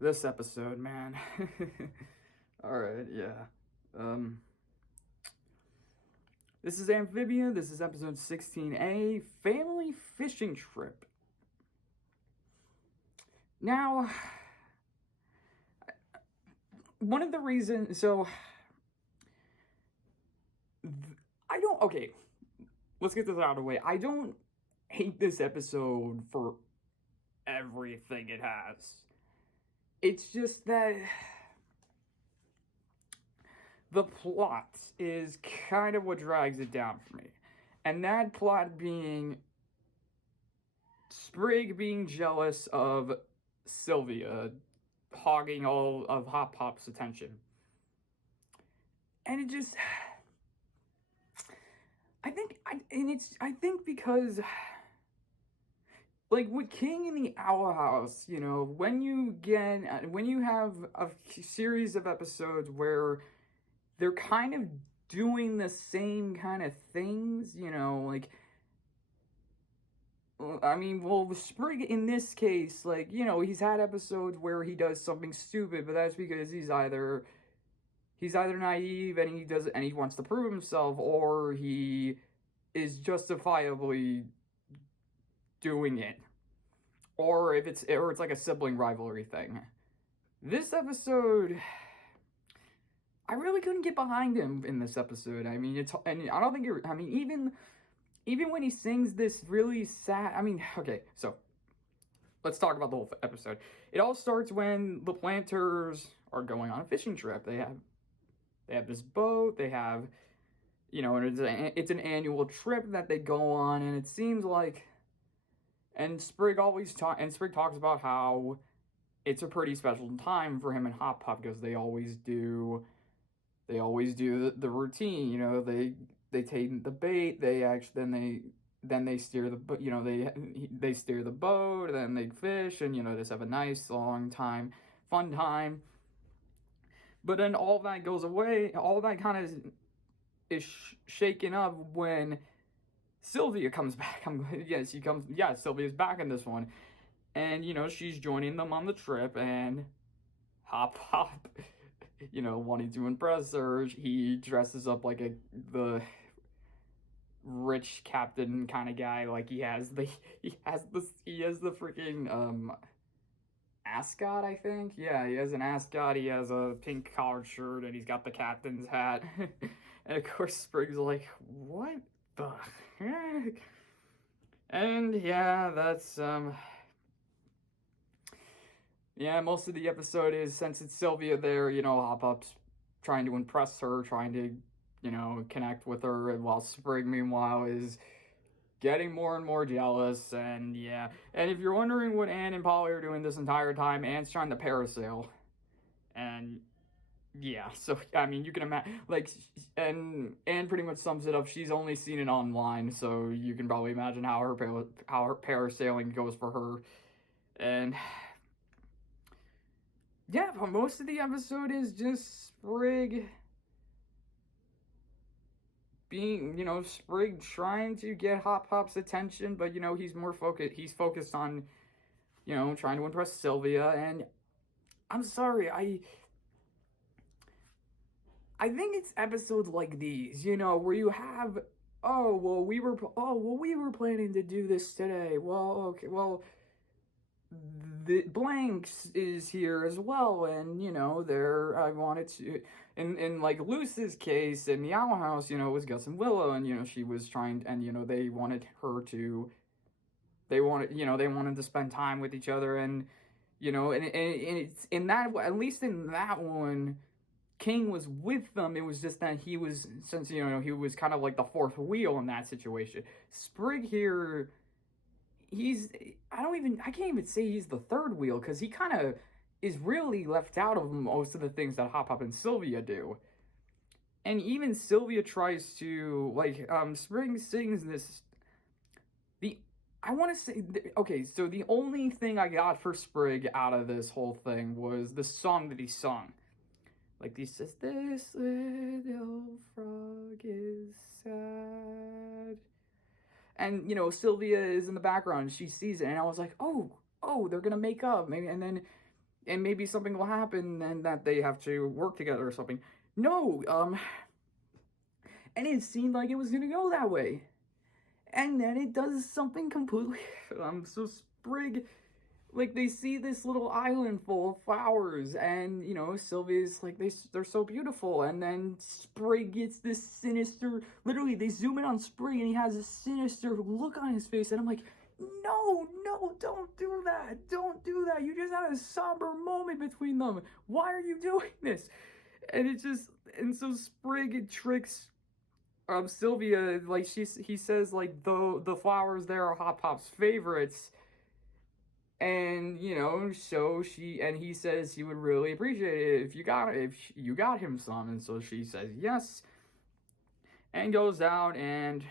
This episode, man. Alright, yeah. Um, this is Amphibia. This is episode 16A, Family Fishing Trip. Now, one of the reasons, okay, let's get this out of the way. I don't hate this episode for everything it has. It's just that the plot is kind of what drags it down for me. And that plot being Sprig being jealous of Silvia hogging all of Hop Pop's attention. And it just I think because like with King in the Owl House, when you have a series of episodes where they're kind of doing the same kind of things, Sprig in this case, he's had episodes where he does something stupid, but that's because he's either naive and he wants to prove himself, or he is justifiably doing it, or it's like a sibling rivalry thing. This episode, I really couldn't get behind him in this episode. I mean, and I don't think even when he sings this really sad. Okay, so let's talk about the whole episode. It all starts when the planters are going on a fishing trip. They have this boat. They have, and it's an annual trip that they go on, and it seems like, and Sprig talks about how it's a pretty special time for him and Hop Pop because they always do the routine. They take the bait. They steer the they steer the boat, then they fish, and just have a nice long time, fun time. But then all that goes away. All that kind of is shaken up when Silvia comes back. Sylvia's back in this one, and she's joining them on the trip, and Hop Hop, wanting to impress her, he dresses up like the rich captain kind of guy. Like he has the freaking ascot, I think. Yeah, he has an ascot. He has a pink collared shirt, and he's got the captain's hat. And of course, Sprig's like, "What the heck?" And yeah, that's yeah, most of the episode is, since it's Silvia there, Hop Up's trying to impress her, trying to, connect with her, while Sprig, meanwhile, is getting more and more jealous. And yeah, and if you're wondering what Anne and Polly are doing this entire time, Anne's trying to parasail. And yeah, so you can imagine, and Anne pretty much sums it up. She's only seen it online, so you can probably imagine how her parasailing goes for her. And yeah, but most of the episode is just Sprig Sprig trying to get Hop Pop's attention, but he's more focused. He's focused on, trying to impress Silvia. And I'm sorry, I think it's episodes like these, where you have, we were planning to do this today. Well, okay, well, the Blanks is here as well, and I wanted to, in like Luce's case in the Owl House, it was Gus and Willow, and she was trying, and they wanted her to, they wanted to spend time with each other, and and it's in that, at least in that one, King was with them. It was just that he was, since he was kind of like the fourth wheel in that situation. Sprig here, I can't even say he's the third wheel, because he kind of is really left out of most of the things that Hop Hop and Silvia do. And even Silvia tries to, Spring sings this, I want to say, okay, so the only thing I got for Sprig out of this whole thing was the song that he sung. Like, he says, "This little frog is sad." And, Silvia is in the background. She sees it, and I was like, oh, they're gonna make up. Maybe, and then and maybe something will happen and that they have to work together or something. No, and it seemed like it was gonna go that way. And then it does something completely. So Sprig, like, they see this little island full of flowers, and Sylvia's like, they're so beautiful, and then Sprig gets this sinister. Literally, they zoom in on Sprig, and he has a sinister look on his face, and I'm like, no, no, don't do that, don't do that. You just had a somber moment between them. Why are you doing this? And so Sprig tricks Silvia, like he says, like, the flowers there are Hop Pop's favorites, and so he says he would really appreciate it if you got him some, and so she says yes, and goes out, and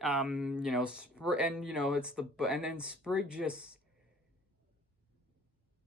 it's and then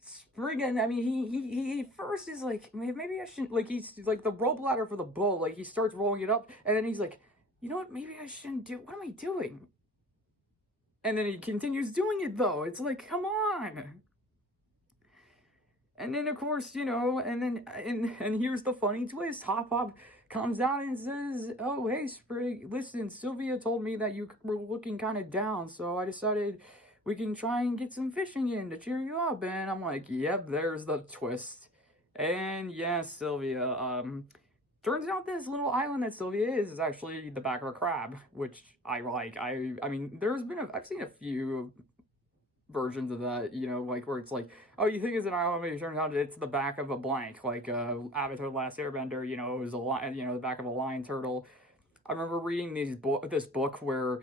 Sprig, and I mean, he first is like, maybe I shouldn't, like, he's like the rope ladder for the bull, like, he starts rolling it up, and then he's like, you know what, maybe I shouldn't do, what am I doing? And then he continues doing it, though. It's like, come on. And then, of course, and here's the funny twist. Hop Pop comes out and says, oh, hey, Sprig, listen, Silvia told me that you were looking kind of down, so I decided we can try and get some fishing in to cheer you up. And I'm like, yep, there's the twist. And yes, Silvia, turns out this little island that Silvia is actually the back of a crab, which I like. I mean, I've seen a few versions of that, like, where it's like, oh, you think it's an island, but it turns out it's the back of a blank, like Avatar: The Last Airbender, it was a lion, the back of a lion turtle. I remember reading this book where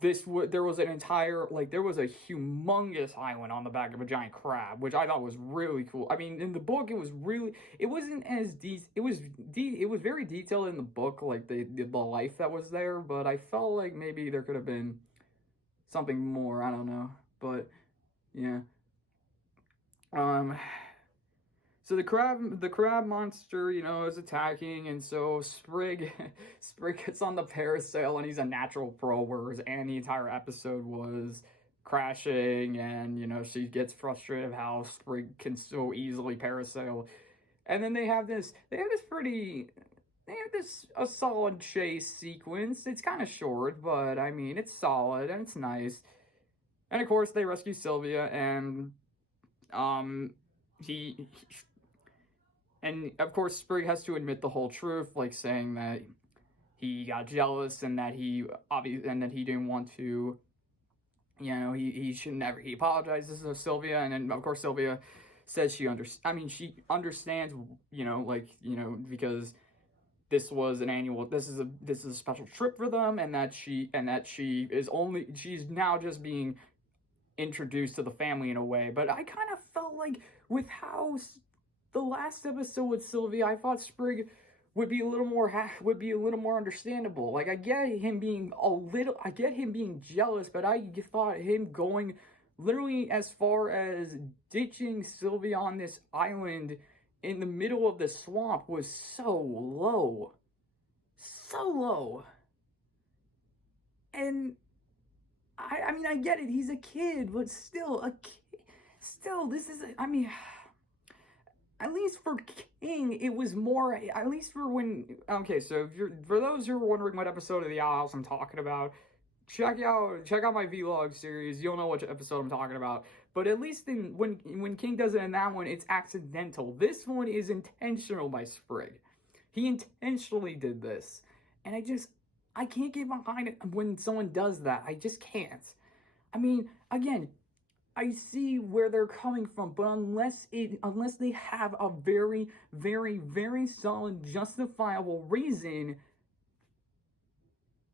there was an entire, like, there was a humongous island on the back of a giant crab, which I thought was really cool. I mean, in the book, it wasn't as it was very detailed in the book, like the life that was there, but I felt like maybe there could have been something more. I don't know, but yeah. So the crab monster, is attacking, and so Sprig gets on the parasail, and he's a natural pro, and the entire episode was crashing, and she gets frustrated of how Sprig can so easily parasail, and then they have this a solid chase sequence. It's kind of short, but I mean, it's solid and it's nice, and of course they rescue Silvia, and he and of course, Sprig has to admit the whole truth, like saying that he got jealous and that he didn't want to, he should never. He apologizes to Silvia, and then of course Silvia says she understands, because this was this is a special trip for them, and that she's now just being introduced to the family in a way. But I kind of felt like, with how the last episode with Silvia, I thought Sprig would be a little more understandable. Like, I get him being jealous, but I thought him going literally as far as ditching Silvia on this island in the middle of the swamp was so low. So low. And I mean, I get it, he's a kid, but still, this is, at least for King, it was more, at least for when, okay, so for those who are wondering what episode of the Owl House I'm talking about, check out my vlog series, you'll know which episode I'm talking about. But at least when King does it in that one, it's accidental. This one is intentional by Sprig. He intentionally did this. And I can't get behind it when someone does that. I just can't. I mean, again, I see where they're coming from, but unless they have a very, very, very solid, justifiable reason,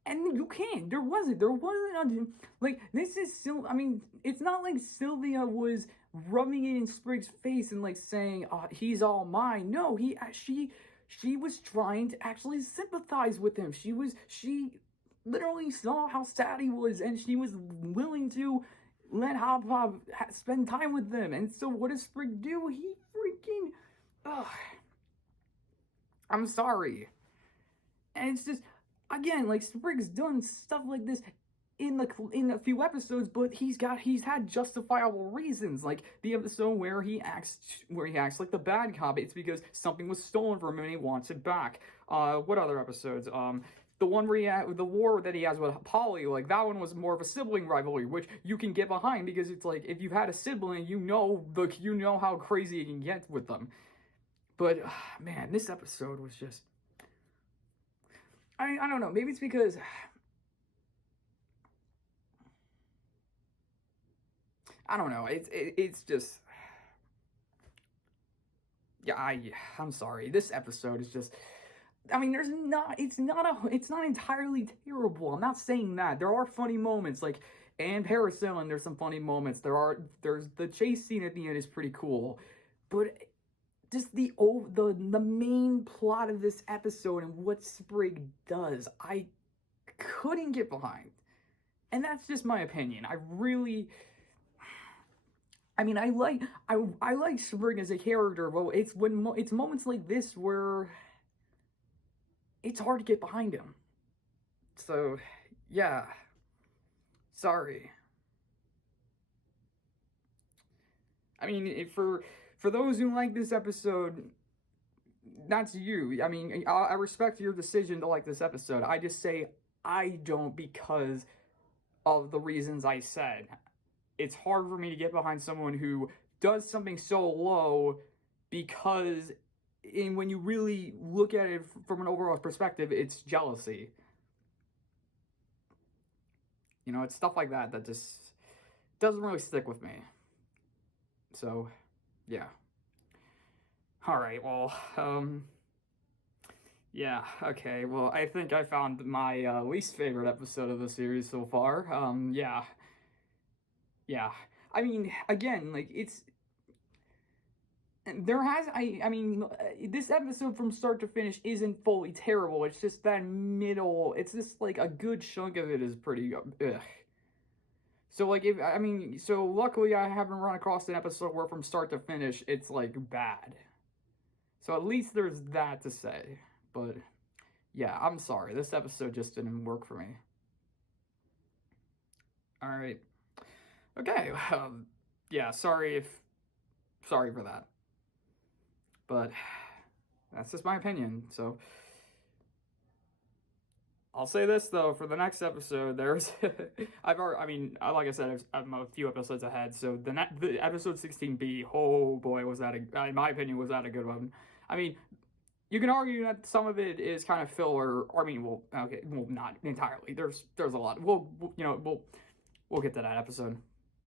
and you can't. There wasn't like, this is still. I mean, it's not like Silvia was rubbing it in Sprig's face and like saying, "He's all mine." No, she was trying to actually sympathize with him. She literally saw how sad he was, and she was willing to let Hop Pop spend time with them. And so what does Sprig do? He freaking, I'm sorry. And it's just, again, like, Sprig's done stuff like this in a few episodes, but he's had justifiable reasons, like the episode where he acts like the bad cop. It's because something was stolen from him and he wants it back. What other episodes? The one where the war that he has with Polly, like that one was more of a sibling rivalry, which you can get behind because it's like if you've had a sibling, you know how crazy it can get with them. But man, this episode was just, I don't know, maybe it's because I don't know, it's just, yeah, I'm sorry, this episode is just, I mean, it's not entirely terrible. I'm not saying that. There are funny moments, like, and Parasailing, there's some funny moments. There's the chase scene at the end is pretty cool, but just the main plot of this episode and what Sprig does, I couldn't get behind. And that's just my opinion. I like Sprig as a character, but it's moments like this where it's hard to get behind him. So, yeah. Sorry. I mean, for those who like this episode, that's you. I mean, I respect your decision to like this episode. I just say I don't because of the reasons I said. It's hard for me to get behind someone who does something so low because when you really look at it from an overall perspective, it's jealousy. You know, it's stuff like that that just doesn't really stick with me. So, yeah. Alright, well, yeah, okay, well, I think I found my least favorite episode of the series so far. Yeah. Yeah. I mean, again, like, this episode from start to finish isn't fully terrible. It's just that it's just like a good chunk of it is pretty, ugh. So, like, so luckily I haven't run across an episode where from start to finish it's, like, bad. So at least there's that to say. But, yeah, I'm sorry. This episode just didn't work for me. Alright. Okay, yeah, sorry for that. But that's just my opinion. So I'll say this though, for the next episode, there's like I said, I'm a few episodes ahead. So the episode 16B, oh boy, was that in my opinion, was that a good one? I mean, you can argue that some of it is kind of filler. I mean, well, not entirely. There's a lot. We'll get to that episode.